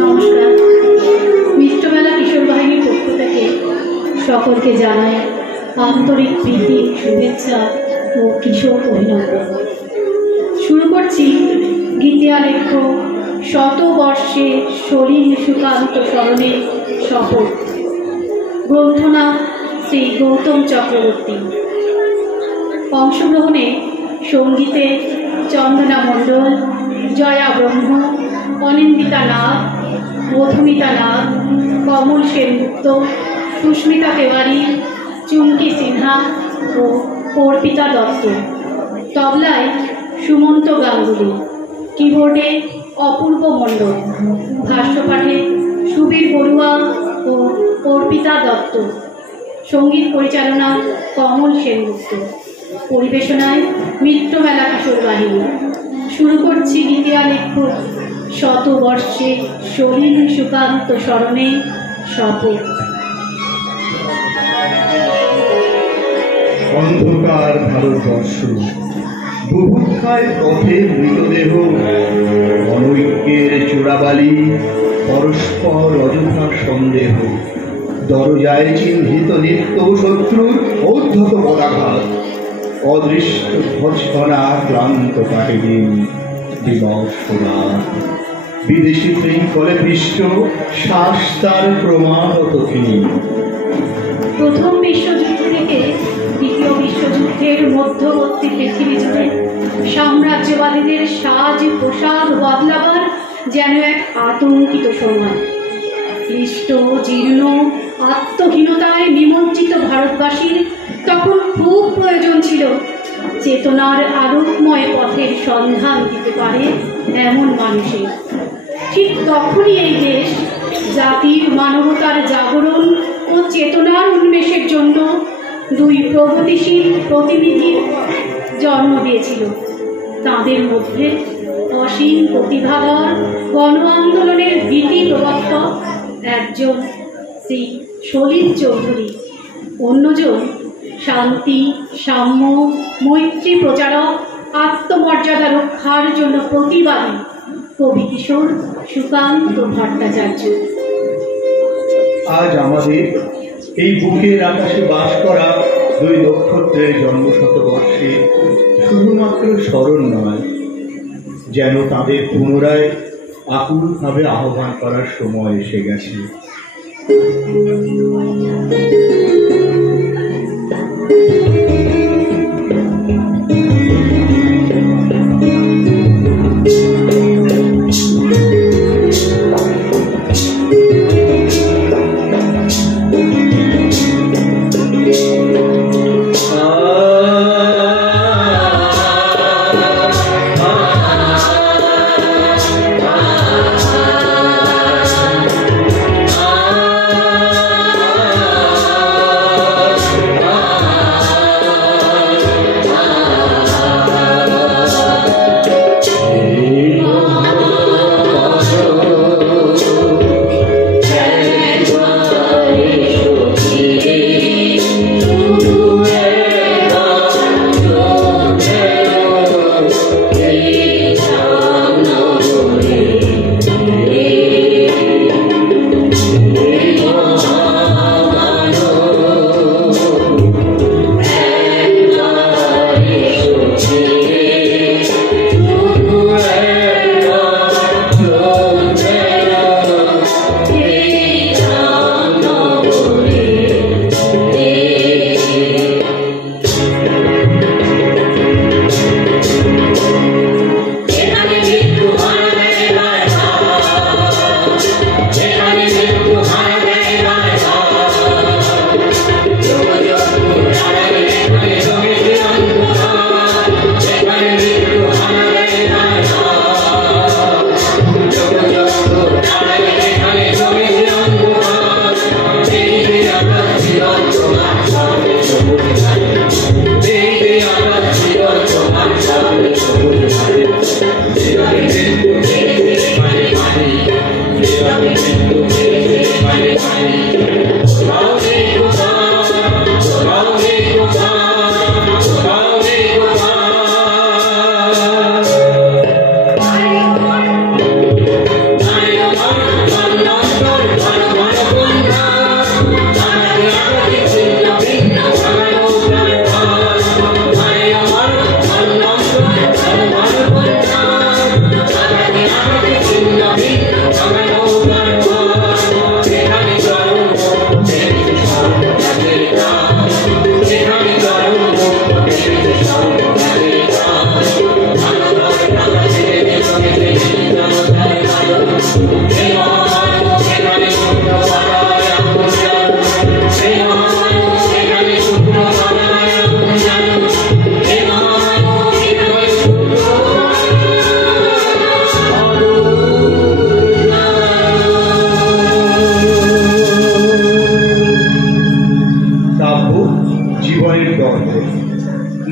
নমস্কার। মিষ্টমেলা কিশোর বাহিনীর পক্ষ থেকে সকলকে জানাই আন্তরিক প্রীতি, শুভেচ্ছা ও কিশোর অভিনন্দন। শুরু করছি গীতিয়া লেখ্য শতবর্ষে সলিল সুকান্ত স্মরণে শপথ। গ্রন্থনা শ্রী গৌতম চক্রবর্তী। অংশগ্রহণে সঙ্গীতে চন্দনা মণ্ডল, জয়া ব্রহ্ম, অনিন্দিতা নাগ, মধুমিতা নাগ, কমল সেনগুপ্ত, সুস্মিতা তেওয়ারি, চুমকি সিনহা ও অর্পিতা দত্ত। তবলায় সুমন্ত গাঙ্গুলি, কিবোর্ডে অপূর্ব মণ্ডল, ভাষ্যপাঠে সুবীর বড়ুয়া ও অর্পিতা দত্ত, সঙ্গীত পরিচালনা কমল সেনগুপ্ত, পরিবেশনায় মিত্রমেলা কিশোর বাহিনী। শুরু করছি গীতিয়া লেখ্য শতবর্ষে সলিল সুকান্ত স্মরণে শপথ। অন্ধকার ভারতবর্ষ, বুভুক্ষায় পথে মৃতদেহ, অনৈক্যের চোরাবালি, পরস্পর অযথা সন্দেহ, দরজায় চিহ্নিত নিত্য শত্রুর ঔদ্ধত পদাঘাত, অদৃষ্ট ভজঘনা ক্লান্ত কাটে দিন দিবস রাত, বিদেশি শৃঙ্খলে পৃষ্ঠ শ্বাস তার ক্রমাগত ক্ষীণ। প্রথম বিশ্বযুদ্ধ থেকে দ্বিতীয় বিশ্বযুদ্ধের মধ্যবর্তী পৃথিবী জুড়ে সাম্রাজ্যবাদীদের সাজ পোশাক বদলাবার যেন এক আতঙ্কিত সময়। ক্লিষ্ট জীর্ণ আত্মহীনতায় নিমজ্জিত ভারতবাসীর তখন খুব প্রয়োজন ছিল চেতনার আলোকময় পথের সন্ধান দিতে পারে এমন মানুষের। ঠিক তখনই এই দেশ জাতির মানবতার জাগরণ ও চেতনার উন্মেষের জন্য দুই প্রগতিশীল প্রতিনিধির জন্ম দিয়েছিল। তাদের মধ্যে অসীম প্রতিভাধর গণ আন্দোলনের ভীতি প্রবর্তক একজন শ্রী সলিল চৌধুরী, অন্যজন শান্তি, সাম্য, মৈত্রী প্রচারক, আত্মমর্যাদা রক্ষার জন্য প্রতিবাদী কবি কিশোর সুকান্ত ভট্টাচার্য। আজ আমাদের এই বুকের আকাশে বাস করা দুই নক্ষত্রের জন্মশতবর্ষে শুধুমাত্র স্মরণ নয়, যেন তাদের পুনরায় আকুলভাবে আহ্বান করার সময় এসে গেছে।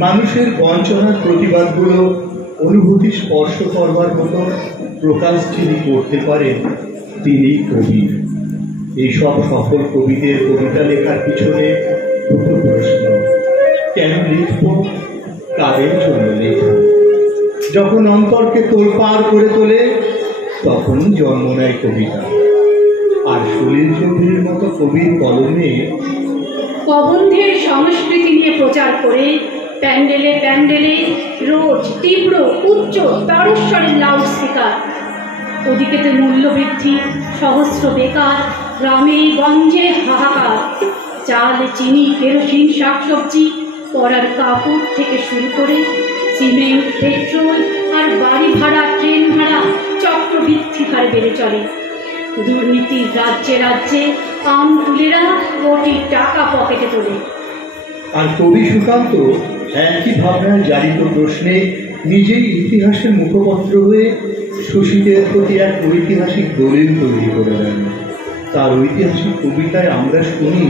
মানুষের বঞ্চনার প্রতিবাদগুলো অনুভূতি স্পর্শ করবার মতো প্রকাশ যিনি করতে পারেন তিনি কবি। এইসব সফল কবিদের কবিতা লেখার পিছনে দুটো প্রশ্ন: কেন লিখব, কাদের জন্য লেখা? যখন অন্তরকে তোলপাড় করে তোলে তখন জন্ম নেয় কবিতা। আর সলিল চৌধুরীর মতো কবির কলমে প্রবন্ধের সংস্কৃতি নিয়ে প্রচার করে প্যান্ডেলে প্যান্ডেলে রোজ তীব্র উচ্চ তারস্বরের লাউড স্পিকার, ওদিকেতে মূল্যবৃদ্ধি, সহস্র বেকার, গ্রামে গঞ্জে হাহাকার, চাল চিনি কেরোসিন শাকসবজি পরার কাপড় থেকে শুরু করে সিমেন্ট পেট্রোল আর বাড়ি ভাড়া ট্রেন ভাড়া চক্রবৃদ্ধি হারে বেড়ে চলে। দুর্নীতির রাজ্যে রাজ্যে আমতুলেরা কোটি টাকা পকেটে তোলে। আর কবি সুকান্ত একই ভাবনায় জারিত প্রশ্নে নিজেই ইতিহাসের মুখপত্র হয়ে শোষিতের প্রতি এক ঐতিহাসিক দলিল তৈরি করে দেন। তার ঐতিহাসিক কবিতায় আমরা শুনি,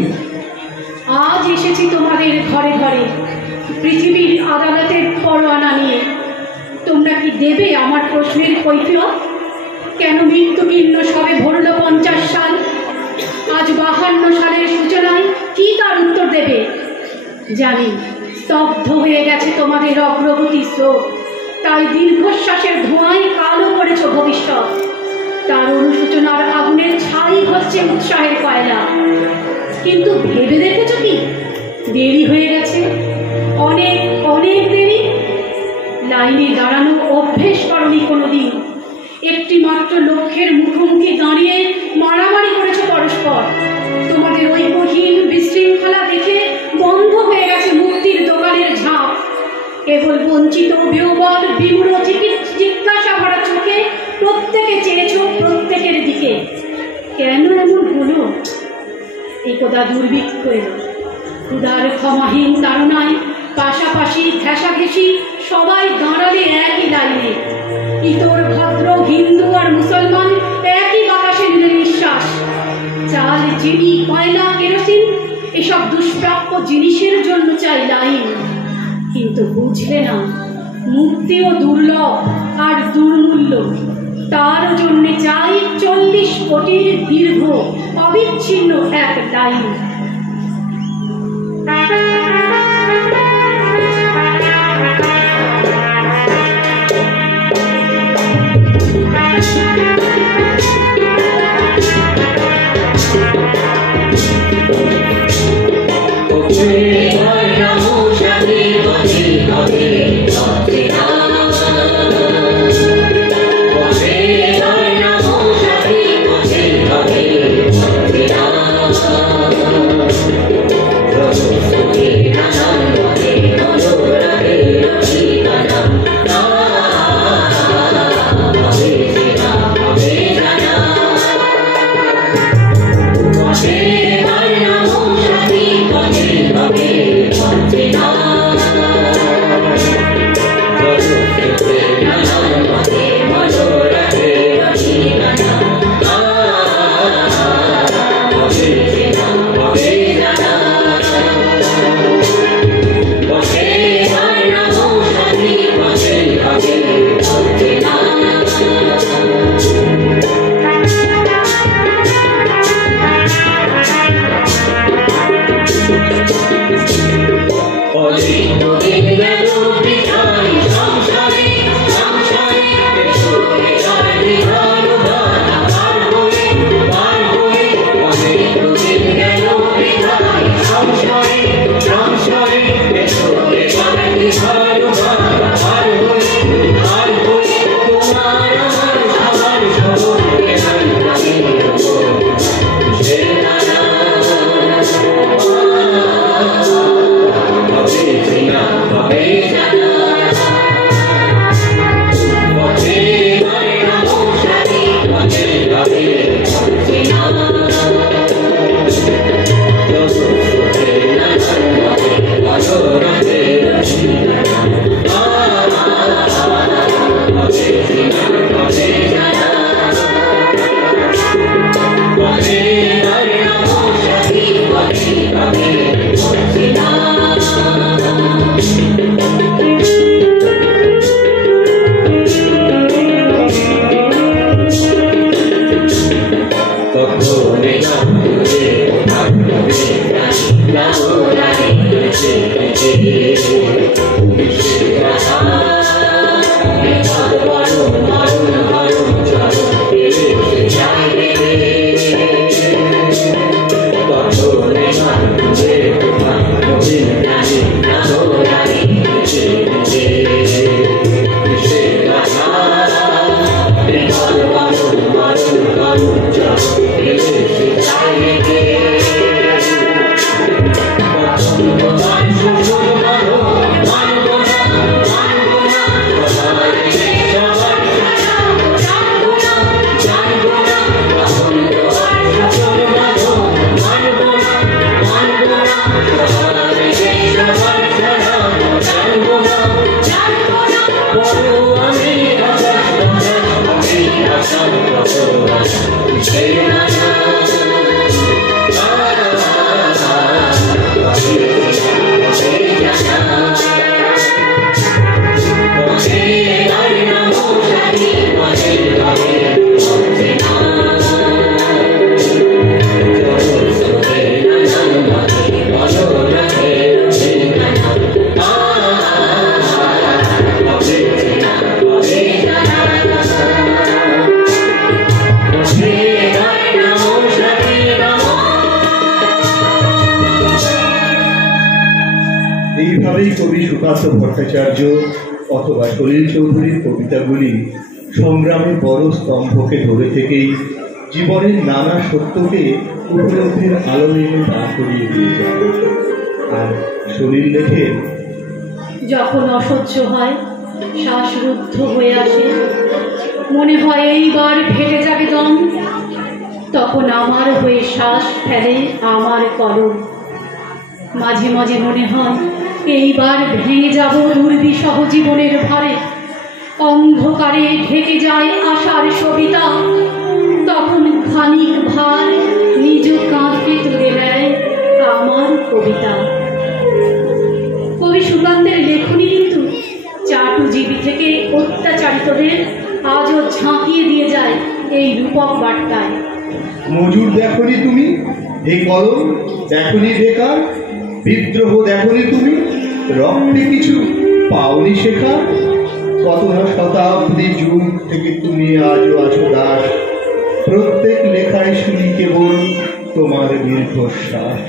আজ এসেছি তোমাদের ঘরে ঘরে পৃথিবীর আদালতের পরোয়ানা নিয়ে। তোমরা কি দেবে আমার প্রশ্নের কৈফিয়ত? কেন মৃত্যুকিন্ন সবে ভরল 50 সাল? আজ 52 সালের সূচনায় কি তার উত্তর দেবে? জানি স্তব্ধ হয়ে গেছে তোমাদের অগ্রগতি স্রোত, তাই দীর্ঘশ্বাসের ধোঁয়ায় কালো করেছ ভবিষ্যৎ। তার অনুসূচনার আগুনের ছাই হচ্ছে উৎসাহের কয়লা। কিন্তু ভেবে দেখেছ কি দেরি হয়ে গেছে? অনেক অনেক দেরি। লাইনে দাঁড়ানো অভ্যেস করনি কোনোদিন। একটি মাত্র লক্ষ্যের মুখোমুখি দাঁড়িয়ে মারামারি করেছ পরস্পর। তোমাদের ঐক্যহীন বিশৃঙ্খলা দেখে বন্ধ হয়ে গেছে মুক্তির দোকানের ঝাঁপ। কেবল বঞ্চিত বিহ্বল বিমূঢ় জিজ্ঞাসা ভরা চোখে প্রত্যেকে চেয়েছ প্রত্যেকের দিকে। কেন এমন হলো? একদা দুর্ভিক্ষ এলো, ক্ষুধার ক্ষমাহীন তাড়নায় পাশাপাশি ঘেঁষাঘেঁষি সবাই দাঁড়ালে একই লাইনে। ইতর ভদ্র হিন্দু আর মুসলমান একই বাতাসে নিলে নিঃশ্বাস। চাল চিনি কয়লা কেরোসিন এসব দুষ্প্রাপ্য জিনিসের জন্য চাই লাইন। কিন্তু বুঝলে না, মুক্তিও দুর্লভ আর দুর্মূল্য। তার জন্যে চাই 40 কোটির দীর্ঘ অবিচ্ছিন্ন এক লাইন। Hey, কবি সুকান্ত ভট্টাচার্য অথবা সলিল চৌধুরীর কবিতাগুলি সংগ্রামের বড় স্তম্ভকে ধরে থেকেই জীবনের নানা সত্যকে উপলব্ধির আলোয় দাঁড় করিয়ে দিয়ে যায়। আর সলিল লেখেন, যখন অসহ্য হয়, শ্বাসরুদ্ধ হয়ে আসে, মনে হয় এইবার ফেটে যাবে দম, তখন আমার হয়ে শ্বাস ফেলে আমার কলম। মাঝে মাঝে মনে হয় এইবার ভেঙে যাব দুর্বিষহ জীবনের ভারে, অন্ধকারে ঢেকে যায় আশার সবিতা, তখন খানিক ভার নিজ কাঁধে তুলে নেয় আমার কবিতা। কবি সুকান্তের লেখনী কিন্তু চাটুজীবী থেকে অত্যাচারিতদের আজও ঝাঁকিয়ে দিয়ে যায় এই রূপক বার্তায়। মজুর দেখনি তুমি, এই কলম দেখনি বেকার, বিদ্রোহ দেখনি তুমি, রক্তে কিছু পাওনি শেখা, কত না শতাব্দী যুগ থেকে তুমি আজও আছো দাস, প্রত্যেক লেখায় শুনি কেবল তোমার দীর্ঘশ্বাস।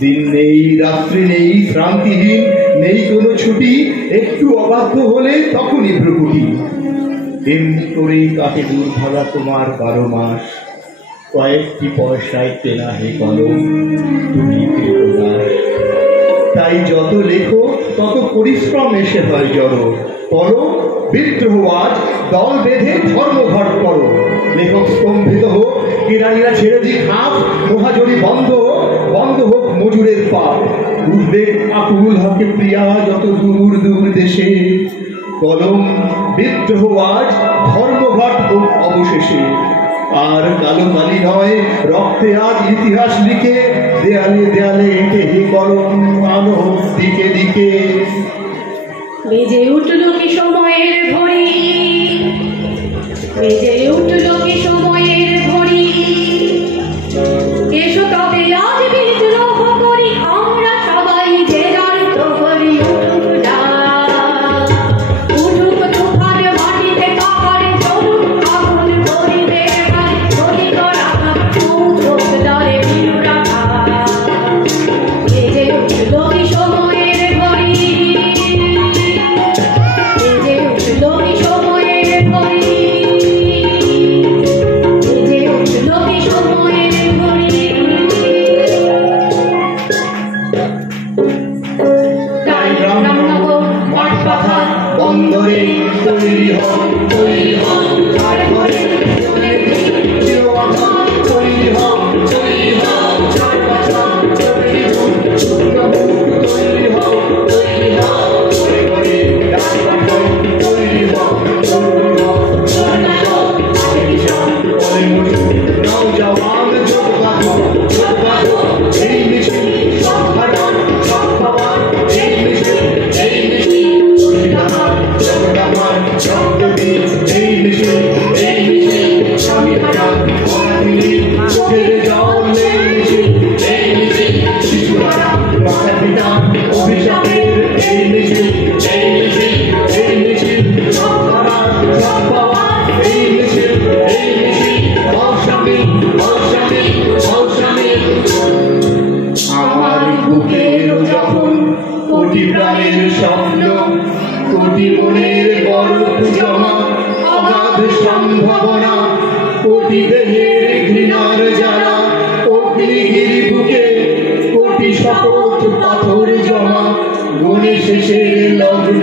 দিন নেই, রাত্রি নেই, শ্রান্তিহীন, নেই কোনো ছুটি, একটু অবাধ্য হলে তখনই ভ্রুকুটি। এমনি করেই কাটে দুর্ভাগা তোমার 12 মাস, কয়েকটি পয়সায় কেনা হে কলম, তুমি কৃতদাস। তাই যত লেখো তত পরিশ্রম এসে হয় জড়ো, করো বিদ্রোহ আজ, দল বেঁধে ধর্মঘট করো। লেখক স্তম্ভিত হোক, কেরানিরা ছেড়ে দিক হাত, মহাজনী বন্ধ হোক, বন্ধ হোক মজুরের পাপ, উঠবে আকুল হকে প্রিয়া যত দূর দূর দেশে। কলম বিদ্রোহ আজ, ধর্মঘট হোক অবশেষে। আর কালো কালি নয়, রক্তে আজ ইতিহাস লিখে, দেয়ালে দেয়ালে এঁটে হে কলম আনো দিকে দিকে। বেজে উঠল কি সময়ের ঘড়ি, বেজে উঠল কি সময়ের ঘড়ি, এসো তবে আজ বিদ্রোহ করি, আমরা সবাই যে যার প্রহরী। উঠুক ডাক, উঠুক তুফান মাটিতে কাকারে, চলুক আগুন গরিবের গায়ে, গলি করা মৌচোখ দ্বারে বিরু রাখা। বেজে উঠল কি সময়ের ঘড়ি, বেজে উঠল কি সময়ের ঘড়ি, বেজে উঠল কি সময়ের ঘড়ি। তাই রামনগর মাঠ পাখার বন্দরে তৈরি হন, তৈরি হন, চার ঘরে চলে চিরবাধা, তৈরি হন, তৈরি হন, চার পাঁচা তৈরি হন, তৈরি হন, তৈরি হন, ঘরে ঘরে ডাক পাঠায়, তৈরি হন, তৈরি হন, তৈরি হন, আগে কিষান পরে মজুর, নাও জওয়ান যোগ বাঁধো, যোগ বাঁধো, এই মিছিল সব হারান, সব পাওয়ান, এই মিছিল, এই মিছিল, এই মিছিল, এই মিছিল, স্বামী হারান, অনাথিনী, ছেড়ে যাও এই মিছিল, এই মিছিল, শিশু হারান, মাথা পিতা, অভিশাপের এই মিছিল, এই মিছিল, এই মিছিল, সব হারান, সব পাওয়ান, এই মিছিল, এই মিছিল, অস্বামী, অস্বামী, অস্বামী। আমার বুকের যখন কোটি প্রাণের স্বপ্ন, কোটি মনের গর্ব জমা, অগাধ সম্ভাবনা, কোটি দেহের ঘৃণার জ্বালা, অগ্নিগিরি বুকে কোটি শপথ পাথর জমা, গণে শেষের লগ্ন।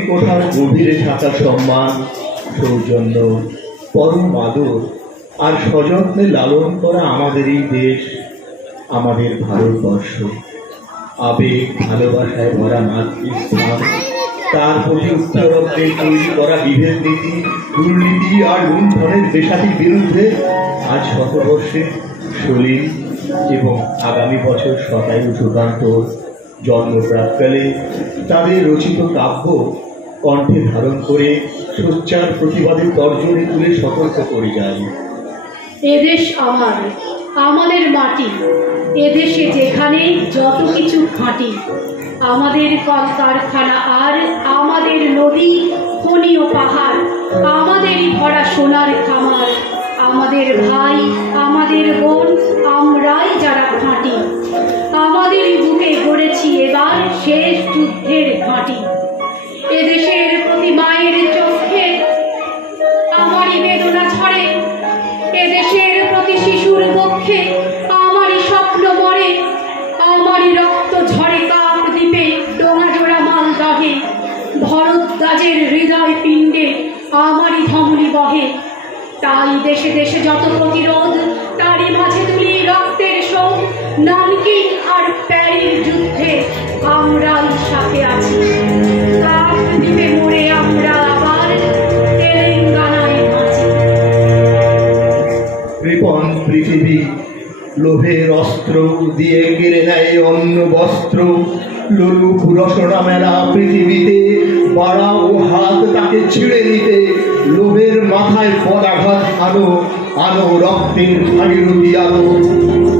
মণিকোঠার গভীরে থাকা সম্মান, সৌজন্য, পরম আদর আর সযত্নে লালন করা আমাদের এই দেশ, আমাদের ভারতবর্ষ। আবেগ ভালোবাসায় ভরা মাতৃস্থান, তার প্রতি উত্তরকে তৈরি করা বিভেদ নীতি, দুর্নীতি আর লুণ্ঠনের দেশাটির বিরুদ্ধে আজ শতবর্ষে সলিল এবং আগামী বছর শতায়ু যুগান্তর জন্মপ্রাককালে তাদের রচিত কাব্য কণ্ঠে ধারণ করে সোচ্চার প্রতিবাদে তর্জনী তুলে সতর্ক করে যায়। এদেশ আমার, আমাদের মাটি, এদেশে যেখানে যত কিছু খাঁটি, আমাদের কলকারখানা আর আমাদের নদী, খনি ও পাহাড়, আমাদেরই ভরা সোনার খামার, আমাদের ভাই, আমাদের বোন, আমরাই যারা খাঁটি, আমাদেরই বুকে গড়েছি এবার শেষ যুদ্ধের ঘাঁটি। এদেশের প্রতি মায়ের চোখে আমারই বেদনা ঝরে, এদেশের প্রতি শিশুর বক্ষে আমারই স্বপ্ন মরে, আমারই রক্ত ঝরে কাপ দ্বীপে ডোঙা জোড়া মালদহে, ভরদ্বাজের হৃদয় পিণ্ডে আমারই ধমনী বহে। তাই দেশে দেশে যত প্রতিরোধ, তারই মাঝে তুলি রক্তের শোক। নানকিং আর প্যারির যুদ্ধে আমরাই সাথে আছি, কাপ দ্বীপে মরে আমরা আবার তেলেঙ্গানায় বাঁচি। কৃপণ পৃথিবী লোভের অস্ত্র দিয়ে কেড়ে নেয় অন্য বস্ত্র, লোলুপ রসনা মেলা পৃথিবীতে, বাড়াও হাত তাকে ছিঁড়ে নিতে। লোভের মাথায় পদাঘাত আনো, আনো রক্তের ভাগীরথী আনো।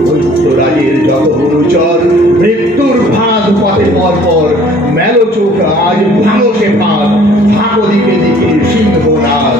দৈত্যরাজের যত অনুচর মৃত্যুর ফাঁদ পথে পর পর, মেলো চোখ আজ ভাঙো সে ফাঁদ, থাকো দিকে দিকে সিংহনাদ।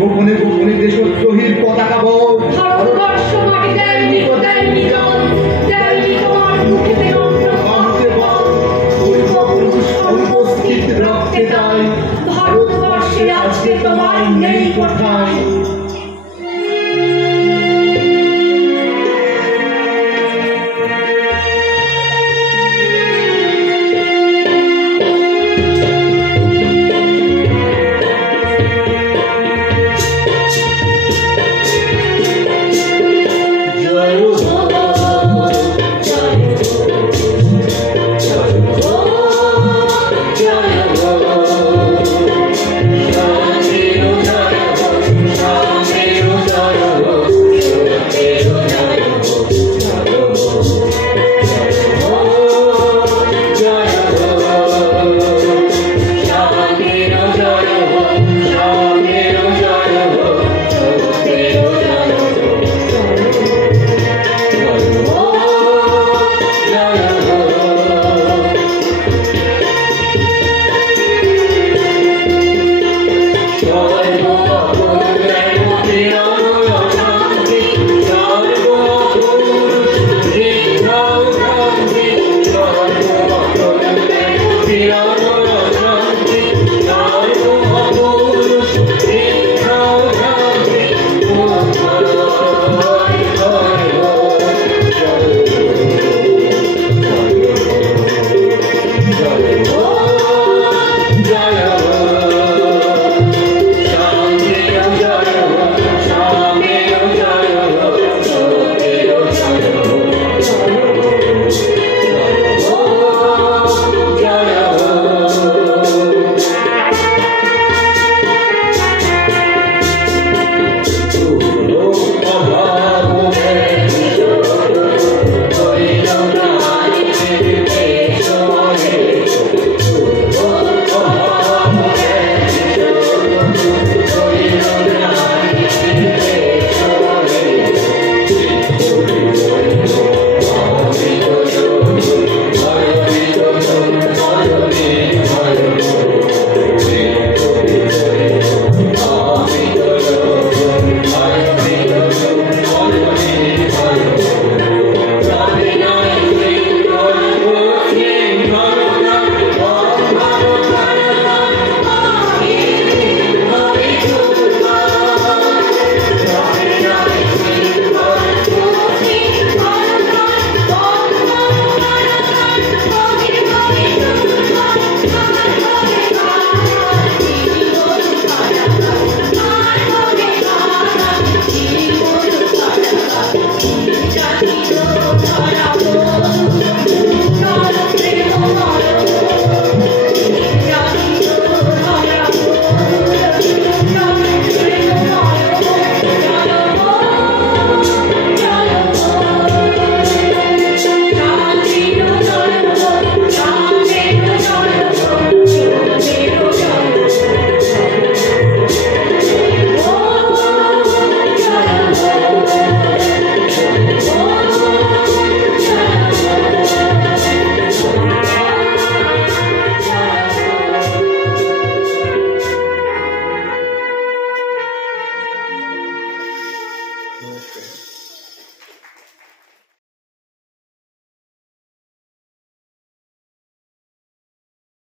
গোপনে গোপনে দেশদ্রোহীর